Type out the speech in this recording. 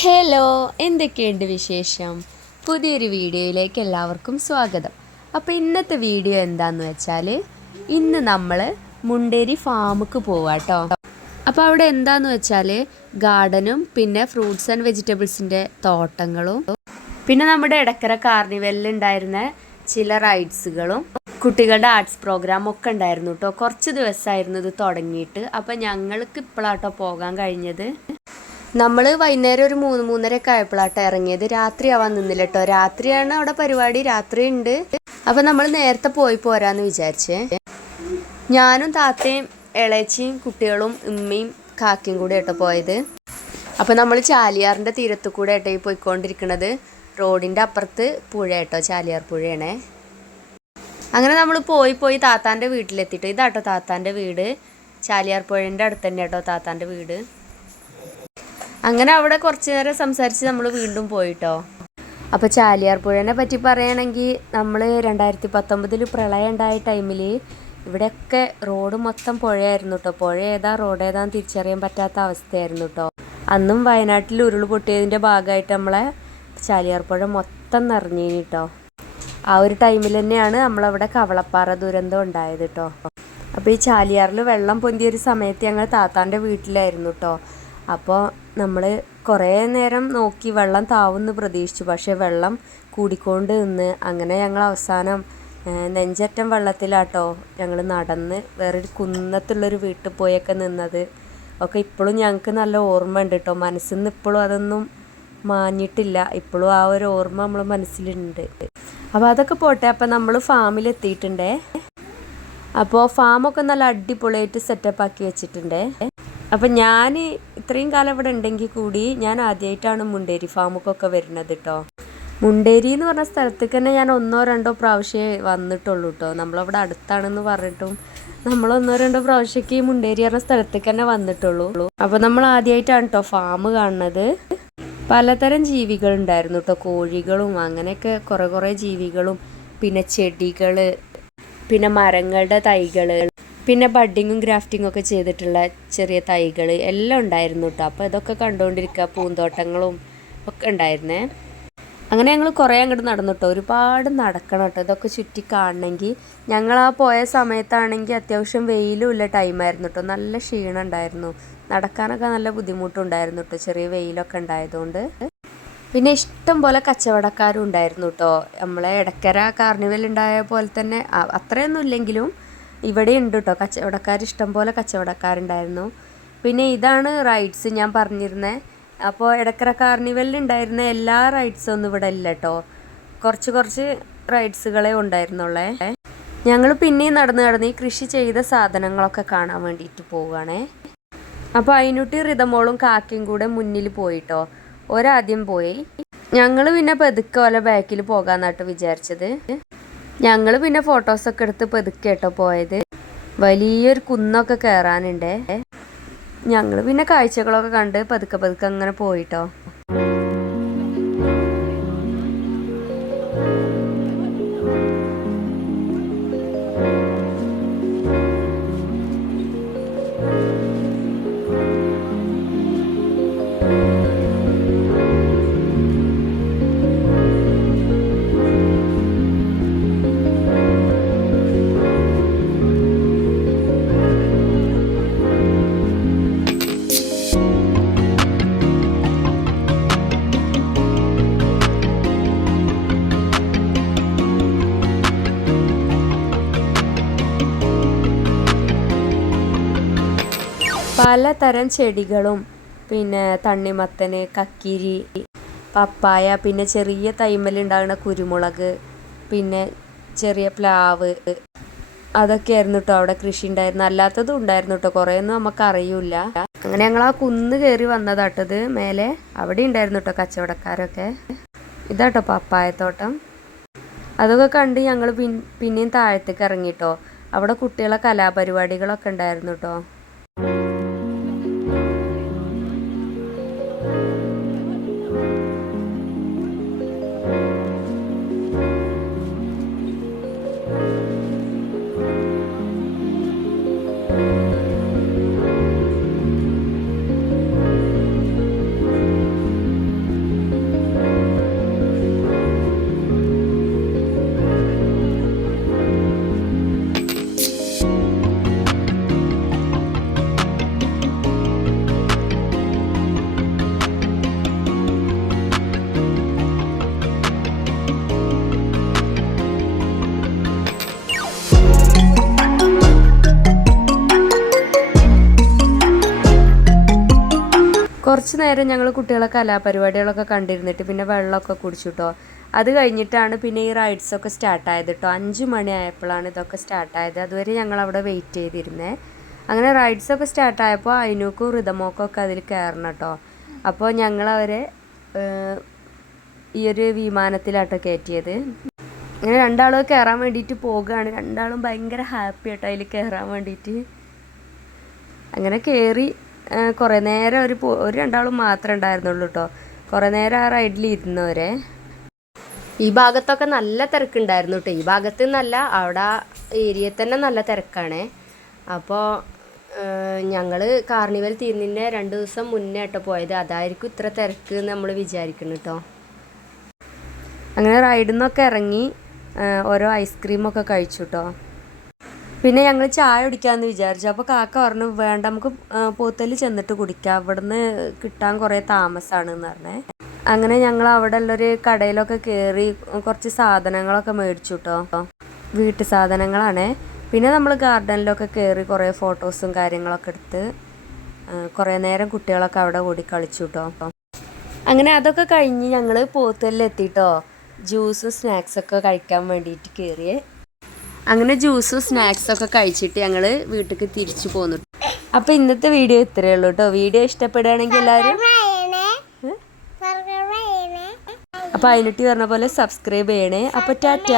Hello എന്തൊക്കെയുണ്ട് വിശേഷം? പുതിയൊരു വീഡിയോയിലേക്ക് എല്ലാവർക്കും സ്വാഗതം. അപ്പോൾ ഇന്നത്തെ വീഡിയോ എന്താന്ന് വെച്ചാൽ ഇന്ന് നമ്മൾ മുണ്ടേരി ഫാമുക്ക് പോവാട്ടോ അപ്പോൾ അവിടെ എന്താന്ന് വെച്ചാൽ ഗാർഡനും പിന്നെ ഫ്രൂട്ട്സ് ആൻഡ് വെജിറ്റബിൾസിന്റെ തോട്ടങ്ങളും പിന്നെ നമ്മുടെ ഇടക്കര കാർണിവലിൽ ഉണ്ടായിരുന്ന ചില റൈഡ്സുകളും കുട്ടികളുടെ ആർട്സ് പ്രോഗ്രാം ഒക്കെ ഉണ്ടായിരുന്നു കേട്ടോ കുറച്ച് ദിവസമായിരുന്നു ഇത് തുടങ്ങിയിട്ട്. അപ്പം ഞങ്ങൾക്ക് ഇപ്പോഴാട്ടോ പോകാൻ കഴിഞ്ഞത്. നമ്മൾ വൈകുന്നേരം ഒരു മൂന്ന് മൂന്നര ഒക്കെ ആയപ്പോഴാട്ടോ ഇറങ്ങിയത്. രാത്രി ആവാൻ നിന്നില്ല കേട്ടോ രാത്രിയാണ് അവിടെ പരിപാടി. രാത്രി ഉണ്ട് അപ്പം നമ്മൾ നേരത്തെ പോയി പോരാന്ന് വിചാരിച്ചേ. ഞാനും താത്തയും ഇളയച്ചിയും കുട്ടികളും ഉമ്മയും കാക്കയും കൂടെ ആട്ടോ പോയത്. അപ്പം നമ്മൾ ചാലിയാറിന്റെ തീരത്ത് കൂടെ ഏട്ടോ ഈ പോയിക്കൊണ്ടിരിക്കുന്നത് റോഡിന്റെ അപ്പുറത്ത് പുഴ കേട്ടോ ചാലിയാർ പുഴയാണേ. അങ്ങനെ നമ്മൾ പോയി പോയി താത്താന്റെ വീട്ടിലെത്തിയിട്ട് ഇതാട്ടോ താത്താന്റെ വീട്. ചാലിയാർ പുഴന്റെ അടുത്ത് തന്നെ കേട്ടോ താത്താന്റെ വീട്. അങ്ങനെ അവിടെ കുറച്ച് നേരം സംസാരിച്ച് നമ്മൾ വീണ്ടും പോയിട്ടോ. അപ്പോൾ ചാലിയാർ പുഴനെ പറ്റി പറയുകയാണെങ്കിൽ നമ്മൾ രണ്ടായിരത്തി പത്തൊമ്പതിൽ പ്രളയം ഉണ്ടായ ടൈമിൽ ഇവിടെയൊക്കെ റോഡ് മൊത്തം പുഴയായിരുന്നു കേട്ടോ പുഴ ഏതാ റോഡ് ഏതാന്ന് തിരിച്ചറിയാൻ പറ്റാത്ത അവസ്ഥയായിരുന്നു കേട്ടോ അന്നും വയനാട്ടിൽ ഉരുൾ പൊട്ടിയതിന്റെ ഭാഗമായിട്ട് നമ്മളെ ചാലിയാർ പുഴ മൊത്തം നിറഞ്ഞു കേട്ടോ ആ ഒരു ടൈമിൽ തന്നെയാണ് നമ്മളവിടെ കവളപ്പാറ ദുരന്തം ഉണ്ടായത് കേട്ടോ അപ്പോൾ ഈ ചാലിയാറിൽ വെള്ളം പൊന്തിയ ഒരു സമയത്ത് ഞങ്ങൾ താത്താന്റെ വീട്ടിലായിരുന്നു കേട്ടോ അപ്പോൾ നമ്മൾ കുറേ നേരം നോക്കി വെള്ളം താവുമെന്ന് പ്രതീക്ഷിച്ചു. പക്ഷേ വെള്ളം കൂടിക്കൊണ്ട് നിന്ന് അങ്ങനെ ഞങ്ങൾ അവസാനം നെഞ്ചറ്റം വെള്ളത്തിലാട്ടോ ഞങ്ങൾ നടന്ന് വേറൊരു കുന്നത്തുള്ളൊരു വീട്ടിൽ പോയൊക്കെ നിന്നത്. ഒക്കെ ഇപ്പോഴും ഞങ്ങൾക്ക് നല്ല ഓർമ്മ ഉണ്ട് കേട്ടോ മനസ്സിൽ നിന്ന് ഇപ്പോഴും അതൊന്നും മാഞ്ഞിട്ടില്ല. ഇപ്പോഴും ആ ഒരു ഓർമ്മ നമ്മൾ മനസ്സിലുണ്ട്. അപ്പോൾ അതൊക്കെ പോട്ടെ. അപ്പോൾ നമ്മൾ ഫാമിൽ എത്തിയിട്ടുണ്ടേ അപ്പോൾ ഫാമൊക്കെ നല്ല അടിപൊളിയായിട്ട് സെറ്റപ്പ് ആക്കി വെച്ചിട്ടുണ്ടേ. അപ്പം ഞാൻ ഇത്രയും കാലം ഇവിടെ ഉണ്ടെങ്കിൽ കൂടി ഞാൻ ആദ്യമായിട്ടാണ് മുണ്ടേരി ഫാമുക്കൊക്കെ വരുന്നത് കേട്ടോ മുണ്ടേരി എന്ന് പറഞ്ഞ സ്ഥലത്തേക്ക് തന്നെ ഞാൻ ഒന്നോ രണ്ടോ പ്രാവശ്യമേ വന്നിട്ടുള്ളൂ കേട്ടോ നമ്മളവിടെ അടുത്താണെന്ന് പറഞ്ഞിട്ടും നമ്മൾ ഒന്നോ രണ്ടോ പ്രാവശ്യമൊക്കെ ഈ മുണ്ടേരി പറഞ്ഞ സ്ഥലത്തേക്ക് തന്നെ വന്നിട്ടുള്ളൂ. അപ്പോൾ നമ്മൾ ആദ്യമായിട്ടാണ് കേട്ടോ ഫാം കാണുന്നത്. പലതരം ജീവികൾ ഉണ്ടായിരുന്നു കേട്ടോ കോഴികളും അങ്ങനെയൊക്കെ കുറേ കുറേ ജീവികളും. പിന്നെ ചെടികൾ പിന്നെ മരങ്ങളുടെ തൈകൾ പിന്നെ ബഡ്ഡിങ്ങും ഗ്രാഫ്റ്റിങ്ങും ഒക്കെ ചെയ്തിട്ടുള്ള ചെറിയ തൈകൾ എല്ലാം ഉണ്ടായിരുന്നു കേട്ടോ അപ്പോൾ ഇതൊക്കെ കണ്ടുകൊണ്ടിരിക്കുക പൂന്തോട്ടങ്ങളും ഒക്കെ ഉണ്ടായിരുന്നേ. അങ്ങനെ ഞങ്ങൾ കുറേ അങ്ങോട്ട് നടന്നു കേട്ടോ ഒരുപാട് നടക്കണം കേട്ടോ ഇതൊക്കെ ചുറ്റി കാണണമെങ്കിൽ ഞങ്ങൾ ആ പോയ സമയത്താണെങ്കിൽ അത്യാവശ്യം വെയിലും ടൈമായിരുന്നു കേട്ടോ നല്ല ക്ഷീണം ഉണ്ടായിരുന്നു. നടക്കാനൊക്കെ നല്ല ബുദ്ധിമുട്ടുണ്ടായിരുന്നു കേട്ടോ ചെറിയ വെയിലൊക്കെ ഉണ്ടായതുകൊണ്ട്. പിന്നെ ഇഷ്ടം പോലെ കച്ചവടക്കാരും ഉണ്ടായിരുന്നു കേട്ടോ നമ്മളെ ഇടക്കര കാർണിവൽ ഉണ്ടായ പോലെ തന്നെ അത്രയൊന്നും ഇല്ലെങ്കിലും ഇവിടെ ഉണ്ട് കേട്ടോ കച്ചവടക്കാർ ഇഷ്ടം പോലെ കച്ചവടക്കാരുണ്ടായിരുന്നു. പിന്നെ ഇതാണ് റൈഡ്സ് ഞാൻ പറഞ്ഞിരുന്നത് അപ്പോൾ ഇടക്കര കാർണിവലിൽ ഉണ്ടായിരുന്ന എല്ലാ റൈഡ്സും ഒന്നും ഇവിടെ ഇല്ല കേട്ടോ കുറച്ച് കുറച്ച് റൈഡ്സുകളെ ഉണ്ടായിരുന്നുള്ളേ. ഞങ്ങൾ പിന്നെയും നടന്ന് നടന്ന് ഈ കൃഷി ചെയ്ത സാധനങ്ങളൊക്കെ കാണാൻ വേണ്ടിയിട്ട് പോവുകയാണേ. അപ്പോൾ അതിനുട്ടി റിതമോളും കാക്കയും കൂടെ മുന്നിൽ പോയിട്ടോ ഒരാദ്യം പോയി. ഞങ്ങൾ പിന്നെ പതുക്കെ ഓല ബാക്കിൽ പോകാന്നാട്ടോ വിചാരിച്ചത്. ഞങ്ങൾ പിന്നെ ഫോട്ടോസൊക്കെ എടുത്ത് പതുക്കെ കേട്ടോ പോയത്. വലിയൊരു കുന്നൊക്കെ കയറാനുണ്ടേ ഞങ്ങൾ പിന്നെ കാഴ്ചകളൊക്കെ കണ്ട് പതുക്കെ പതുക്കെ അങ്ങനെ പോയിട്ടോ. പലതരം ചെടികളും പിന്നെ തണ്ണിമത്തന് കക്കിരി പപ്പായ പിന്നെ ചെറിയ തൈമലുണ്ടാകുന്ന കുരുമുളക് പിന്നെ ചെറിയ പ്ലാവ്. അതൊക്കെയായിരുന്നു കേട്ടോ അവിടെ കൃഷി ഉണ്ടായിരുന്നു അല്ലാത്തതും ഉണ്ടായിരുന്നു കേട്ടോ കുറേയൊന്നും നമുക്ക് അറിയില്ല അങ്ങനെ ഞങ്ങൾ ആ കുന്ന് കയറി വന്നതാട്ടത് മേലെ അവിടെ ഉണ്ടായിരുന്നു കേട്ടോ കച്ചവടക്കാരൊക്കെ. ഇതാട്ടോ പപ്പായത്തോട്ടം. അതൊക്കെ കണ്ട് ഞങ്ങൾ പിന്നെയും താഴത്തേക്ക് ഇറങ്ങിട്ടോ അവിടെ കുട്ടികളെ കലാപരിപാടികളൊക്കെ ഉണ്ടായിരുന്നു കേട്ടോ Amen. കുറച്ച് നേരം ഞങ്ങൾ കുട്ടികളെ കലാപരിപാടികളൊക്കെ കണ്ടിരുന്നിട്ട് പിന്നെ വെള്ളമൊക്കെ കുടിച്ചു കേട്ടോ അത് കഴിഞ്ഞിട്ടാണ് പിന്നെ ഈ റൈഡ്സൊക്കെ സ്റ്റാർട്ടായത് കേട്ടോ അഞ്ച് മണി ആയപ്പോഴാണ് ഇതൊക്കെ സ്റ്റാർട്ടായത് അതുവരെ ഞങ്ങൾ അവിടെ വെയിറ്റ് ചെയ്തിരുന്നേ. അങ്ങനെ റൈഡ്സൊക്കെ സ്റ്റാർട്ടായപ്പോൾ അതിനൂക്കും ഋതമോക്കും ഒക്കെ അതിൽ കയറണം കേട്ടോ അപ്പോൾ ഈ ഒരു വിമാനത്തിലാട്ടോ കയറ്റിയത് അങ്ങനെ രണ്ടാളും കയറാൻ വേണ്ടിയിട്ട് പോകുകയാണ് രണ്ടാളും ഭയങ്കര ഹാപ്പി ആട്ടോ അതിൽ കയറാൻ വേണ്ടിയിട്ട്. അങ്ങനെ കയറി കുറേ നേരം ഒരു ഒരു രണ്ടാളും മാത്രമേ ഉണ്ടായിരുന്നുള്ളൂ കേട്ടോ കുറേ നേരം ആ റൈഡിൽ ഇരുന്നവരെ. ഈ ഭാഗത്തൊക്കെ നല്ല തിരക്കുണ്ടായിരുന്നു കേട്ടോ ഈ ഭാഗത്ത് നല്ല അവിടെ ഏരിയയിൽ തന്നെ നല്ല തിരക്കാണ്. അപ്പോൾ ഞങ്ങൾ കാർണിവൽ തീരുന്നതിന്റെ രണ്ട് ദിവസം മുന്നേ കേട്ടോ പോയത്. അതായിരിക്കും ഇത്ര തിരക്ക് എന്ന് നമ്മൾ വിചാരിക്കുന്നു കേട്ടോ അങ്ങനെ റൈഡിൽ നിന്നൊക്കെ ഇറങ്ങി ഓരോ ഐസ്ക്രീമൊക്കെ കഴിച്ചു കേട്ടോ പിന്നെ ഞങ്ങൾ ചായ കുടിക്കാമെന്ന് വിചാരിച്ചു. അപ്പോൾ കാക്ക പറഞ്ഞു വേണ്ട നമുക്ക് പോത്തൽ ചെന്നിട്ട് കുടിക്കാം. അവിടുന്ന് കിട്ടാൻ കുറേ താമസമാണ് എന്ന് പറഞ്ഞേ. അങ്ങനെ ഞങ്ങൾ അവിടെ ഉള്ളൊരു കടയിലൊക്കെ കയറി കുറച്ച് സാധനങ്ങളൊക്കെ മേടിച്ചു കേട്ടോ വീട്ടു സാധനങ്ങളാണ്. പിന്നെ നമ്മൾ ഗാർഡനിലൊക്കെ കയറി കുറേ ഫോട്ടോസും കാര്യങ്ങളൊക്കെ എടുത്ത് കുറേ നേരം കുട്ടികളൊക്കെ അവിടെ കൂടി കളിച്ചു കേട്ടോ അങ്ങനെ അതൊക്കെ കഴിഞ്ഞ് ഞങ്ങൾ പോത്തലിലെത്തിയിട്ടോ ജ്യൂസും സ്നാക്സൊക്കെ കഴിക്കാൻ വേണ്ടിയിട്ട് കയറിയേ അങ്ങനെ ജ്യൂസും സ്നാക്സൊക്കെ കഴിച്ചിട്ട് ഞങ്ങൾ വീട്ടിലേക്ക് തിരിച്ചു പോന്നു. അപ്പോൾ ഇന്നത്തെ വീഡിയോ ഇത്രയേ ഉള്ളൂ കേട്ടോ വീഡിയോ ഇഷ്ടപ്പെടുകയാണെങ്കിൽ എല്ലാവരും അപ്പോൾ അതിനിട്ട് പറഞ്ഞ പോലെ സബ്സ്ക്രൈബ് ചെയ്യണേ. അപ്പോൾ ടാറ്റ.